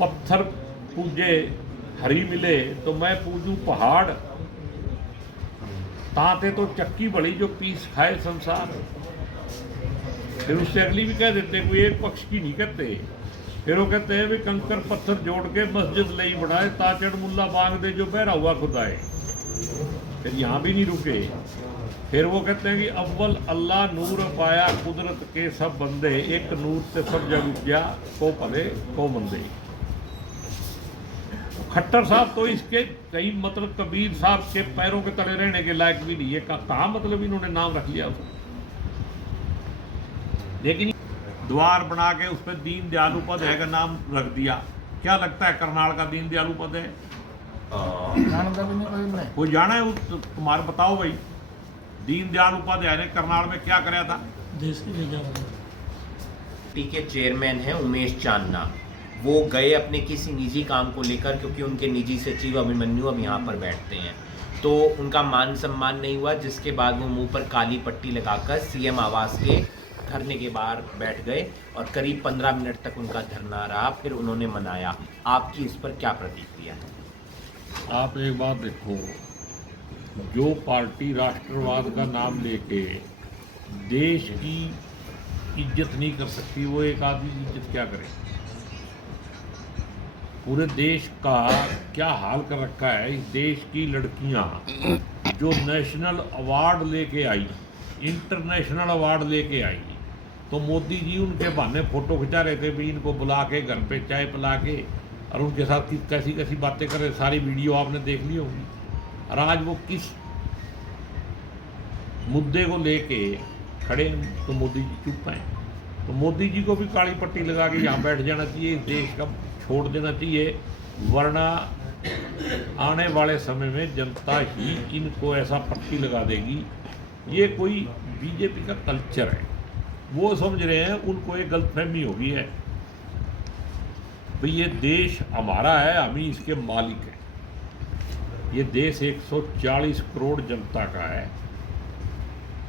पत्थर पूजे हरी मिले तो मैं पूजूं पहाड़, ताते तो चक्की बड़ी जो पीस खाए संसार। फिर उससे अगली भी कह देते, कोई एक पक्ष की नहीं कहते। फिर वो कहते हैं भी कंकर पत्थर जोड़ के मस्जिद लई बनाए, ताचड़ मुल्ला बांग दे जो बहरा हुआ खुदाए। फिर यहाँ भी नहीं रुके, फिर वो कहते हैं कि अव्वल अल्लाह नूर पाया कुदरत के सब बंदे, एक नूर से सब जग उपजा, को भले को मंदे। खट्टर साहब तो इसके कई मतलब कबीर साहब के पैरों के तले रहने के लायक भी नहीं है। कहाँ मतलब इन्होंने नाम रख लिया उसको। लेकिन द्वार बना के उस पर दीन दयाल उपाध्याय का नाम रख दिया। क्या लगता है करनाल का दीन दयाल उपाध्याय? कोई जाना है? तुम्हारे बताओ भाई, दीन दयाल उपाध्याय ने करनाल में क्या कराया था? देश की भेजा के चेयरमैन हैं उमेश चांदना, वो गए अपने किसी निजी काम को लेकर, क्योंकि उनके निजी सचिव अभिमन्यु अब यहाँ पर बैठते हैं, तो उनका मान सम्मान नहीं हुआ, जिसके बाद वो मुंह पर काली पट्टी लगाकर सीएम आवास के धरने के बाहर बैठ गए और करीब 15 मिनट तक उनका धरना रहा। फिर उन्होंने मनाया। आपकी इस पर क्या प्रतिक्रिया है? आप एक बात देखो, जो पार्टी राष्ट्रवाद का नाम लेके देश की इज्जत नहीं कर सकती, वो एक आदमी की इज्जत क्या करे? पूरे देश का क्या हाल कर रखा है। इस देश की लड़कियां जो नेशनल अवार्ड लेके आई, इंटरनेशनल अवार्ड लेके आई, तो मोदी जी उनके बहाने फोटो खिंचा रहे थे भी, इनको बुला के घर पे चाय पिला के और उनके साथ कैसी कैसी बातें कर रहे। सारी वीडियो आपने देख ली होगी। और आज वो किस मुद्दे को लेके खड़े हैं तो मोदी जी चुप हैं। तो मोदी जी को भी काली पट्टी लगा के यहाँ बैठ जाना चाहिए, इस देश का छोड़ देना चाहिए, वरना आने वाले समय में जनता ही इनको ऐसा पट्टी लगा देगी। ये कोई बीजेपी का कल्चर है, वो समझ रहे हैं, उनको एक गलतफहमी हो गई है भाई ये देश हमारा है, हम ही इसके मालिक हैं। ये देश 140 करोड़ जनता का है,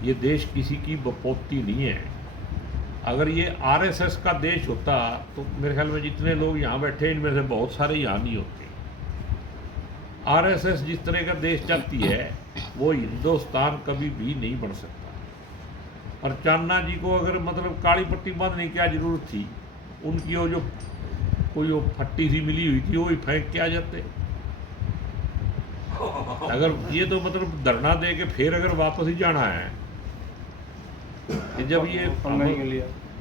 ये देश किसी की बपोती नहीं है। अगर ये आरएसएस का देश होता तो मेरे ख्याल में जितने लोग यहाँ बैठे इनमें से बहुत सारे यहाँ नहीं होते। आरएसएस जिस तरह का देश चाहती है वो हिंदुस्तान कभी भी नहीं बन सकता। और चांदना जी को अगर मतलब काली पट्टी बांधने की क्या जरूरत थी? उनकी वो जो कोई वो फट्टी सी मिली हुई थी वो ही फेंक के आ जाते। अगर ये तो मतलब धरना दे के फिर अगर वापस ही जाना है कि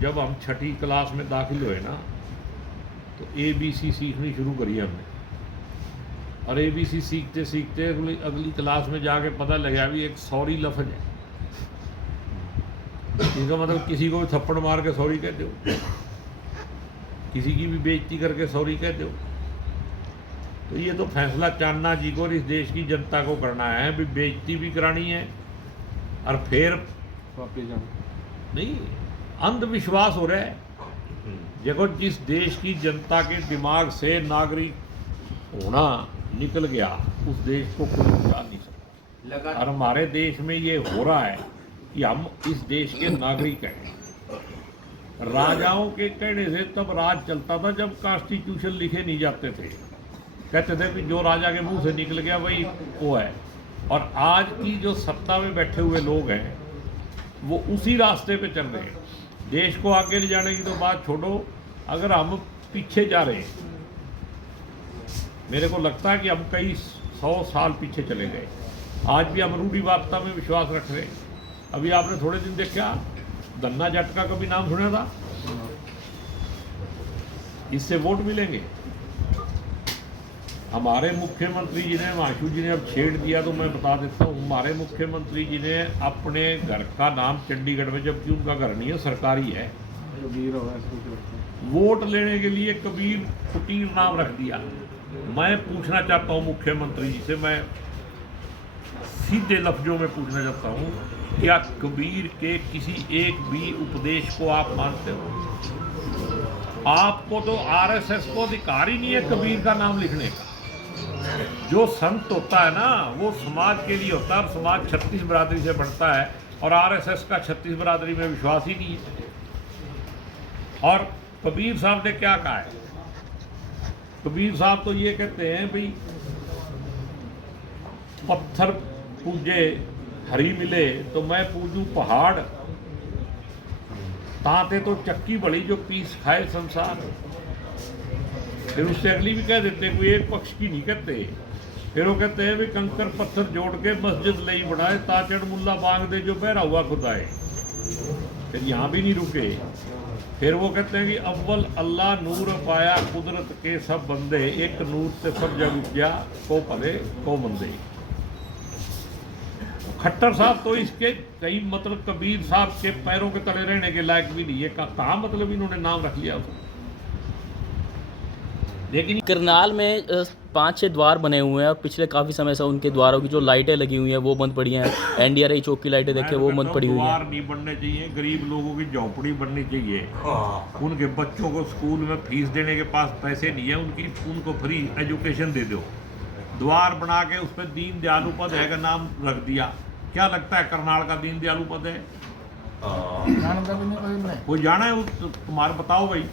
जब हम छठी क्लास में दाखिल हुए ना तो ABC सीखनी शुरू करी हमने, और ABC सीखते सीखते अगली क्लास में जाके पता लगा भी एक सॉरी लफ्ज है। इसका मतलब किसी को भी थप्पड़ मार के सॉरी कह दो, किसी की भी बेइज्जती करके सॉरी कह दो। तो ये तो फैसला चांदना जी को और इस देश की जनता को करना है भी बेइज्जती भी करानी है और फिर वापस जाना नहीं। अंधविश्वास हो रहा है। देखो जिस देश की जनता के दिमाग से नागरिक होना निकल गया उस देश को कोई बचा नहीं सकता। और हमारे देश में ये हो रहा है कि हम इस देश के नागरिक हैं। राजाओं के कहने से तब राज चलता था जब कॉन्स्टिट्यूशन लिखे नहीं जाते थे, कहते थे कि जो राजा के मुंह से निकल गया वही वो है। और आज की जो सत्ता में बैठे हुए लोग हैं वो उसी रास्ते पे चल रहे हैं। देश को आगे ले जाने की तो बात छोड़ो, अगर हम पीछे जा रहे हैं, मेरे को लगता है कि हम कई 100 साल पीछे चले गए। आज भी हम रूढ़िवादिता में विश्वास रख रहे हैं। अभी आपने थोड़े दिन देखा धन्ना जट का कभी नाम सुना था? इससे वोट मिलेंगे। हमारे मुख्यमंत्री जी ने, माशू जी ने अब छेड़ दिया तो मैं बता देता हूँ, हमारे मुख्यमंत्री जी ने अपने घर का नाम चंडीगढ़ में, जबकि उनका घर नहीं है, सरकारी है, वोट लेने के लिए कबीर कुटीर नाम रख दिया। मैं पूछना चाहता हूँ मुख्यमंत्री जी से, मैं सीधे लफ्जों में पूछना चाहता हूँ, क्या कबीर के किसी एक भी उपदेश को आप मानते हो? आपको तो आरएसएस को अधिकार ही नहीं है कबीर का नाम लिखने का। जो संत होता है ना वो समाज के लिए होता है, समाज 36 बरादरी से बढ़ता है और आरएसएस का 36 बरादरी में विश्वास ही नहीं है। और कबीर साहब ने क्या कहा है कबीर साहब तो ये कहते हैं भाई पत्थर पूजे हरी मिले तो मैं पूजूं पहाड़, ताते तो चक्की बड़ी जो पीस खाए संसार। फिर उससे अगली भी कह देते कोई एक पक्ष की नहीं कहते। फिर वो कहते हैं भी कंकर पत्थर जोड़ के मस्जिद लई बढ़ाए, ताचड़ मुल्ला बांग दे जो बहरा हुआ खुदाए। फिर यहाँ भी नहीं रुके, फिर वो कहते हैं कि अव्वल अल्लाह नूर पाया कुदरत के सब बंदे, एक नूर से सब जग उपजा, को भले को मंदे। खट्टर साहब तो इसके कई मतलब कबीर साहब के पैरों के तले रहने के लायक भी नहीं है। कहा मतलब इन्होंने नाम रख लिया उसको। लेकिन करनाल में 5-6 द्वार बने हुए हैं और पिछले काफ़ी समय से उनके द्वारों की जो लाइटें लगी हुई हैं वो बंद पड़ी हैं। एनडीआरआई चौक की लाइटें देखे वो बंद पड़ी हुई हैं। द्वार नहीं बनने चाहिए, गरीब लोगों की झोंपड़ी बननी चाहिए। उनके बच्चों को स्कूल में फीस देने के पास पैसे नहीं है, उनको फ्री एजुकेशन दे दो। द्वार बना के उस पर दीन दयाल उपाध्याय का नाम रख दिया। क्या लगता है करनाल का दीन दयाल उपाध्याय कोई जाना है? तुम्हारे बताओ भाई,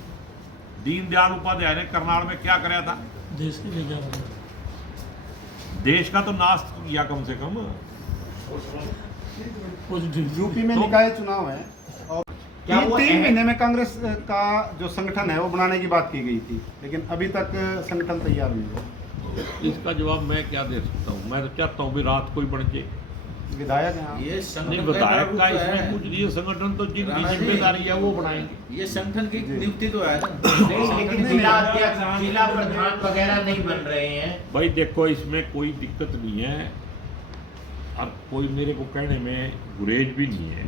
दीन दयाल उपाध्याय ने करनाल में क्या कराया था? देश की ले जा देश का तो नाश किया कम से कम। यूपी में निकाय चुनाव है और क्या वो 3 महीने में कांग्रेस का जो संगठन है वो बनाने की बात की गई थी, लेकिन अभी तक संगठन तैयार नहीं हुआ। इसका जवाब मैं क्या दे सकता हूँ? मैं तो चाहता हूँ भी रात कोई बन जाए। विधायक हैं आप। ये नहीं, संगठन विधायक का है। इसमें कुछ नहीं है। संगठन तो जिनकी जिम्मेदारी है वो बनाएंगे। ये संगठन की नियुक्ति तो है ना। नहीं, लेकिन जिला अध्यक्ष जिला प्रधान वगैरह नहीं बन रहे हैं। भाई देखो, इसमें कोई दिक्कत नहीं है और कोई मेरे को कहने में गुरेज भी नहीं है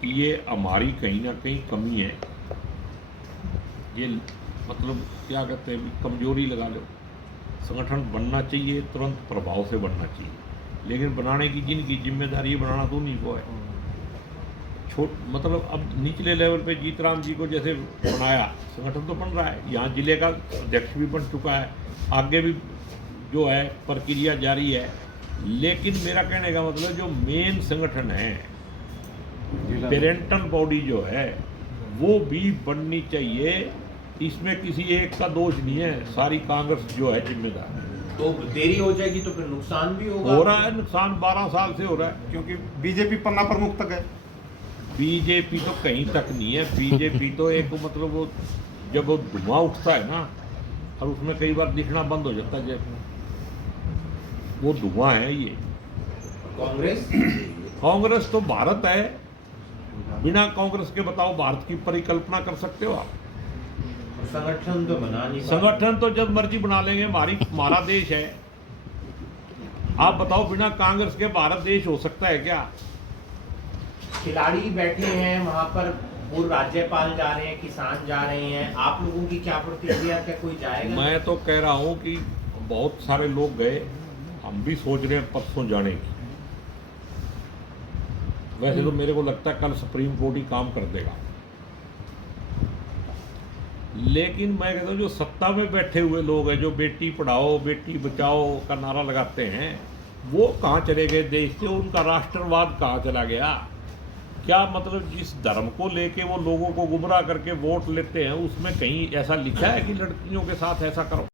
कि ये हमारी कहीं ना कहीं कमी है। ये मतलब क्या कहते हैं, कमजोरी लगा लो। संगठन बनना चाहिए, तुरंत प्रभाव से बनना चाहिए, लेकिन बनाने की जिनकी जिम्मेदारी है बनाना तो उन्हीं को है। मतलब अब निचले लेवल पे जीतराम जी को जैसे बनाया, संगठन तो बन रहा है। यहाँ जिले का अध्यक्ष भी बन चुका है, आगे भी जो है प्रक्रिया जारी है। लेकिन मेरा कहने का मतलब जो मेन संगठन है, पेरेंटल बॉडी जो है वो भी बननी चाहिए। इसमें किसी एक का दोष नहीं है, सारी कांग्रेस जो है जिम्मेदार है। तो देरी हो जाएगी तो फिर नुकसान भी होगा। हो रहा है नुकसान, 12 साल से हो रहा है। क्योंकि बीजेपी पन्ना प्रमुख तक है। बीजेपी तो कहीं तक नहीं है। बीजेपी तो एक मतलब वो जब वो धुआं उठता है ना और उसमें कई बार दिखना बंद हो जाता है, वो धुआं है ये। कांग्रेस तो भारत है। बिना कांग्रेस के बताओ भारत की परिकल्पना कर सकते हो आप? संगठन तो बना नहीं। संगठन तो जब मर्जी बना लेंगे। हमारा देश है, आप बताओ बिना कांग्रेस के भारत देश हो सकता है क्या? खिलाड़ी बैठे हैं वहां पर, पूर्व राज्यपाल जा रहे हैं, किसान जा रहे हैं। आप लोगों की क्या प्रतिक्रिया, क्या कोई जाएगा? मैं तो कह रहा हूँ कि बहुत सारे लोग गए, हम भी सोच रहे हैं परसों जाने की। वैसे तो मेरे को लगता है कल सुप्रीम कोर्ट ही काम कर देगा। लेकिन मैं कहता हूँ जो सत्ता में बैठे हुए लोग हैं, जो बेटी पढ़ाओ बेटी बचाओ का नारा लगाते हैं, वो कहाँ चले गए देश से? उनका राष्ट्रवाद कहाँ चला गया? क्या मतलब जिस धर्म को लेके वो लोगों को गुमराह करके वोट लेते हैं, उसमें कहीं ऐसा लिखा है कि लड़कियों के साथ ऐसा करो?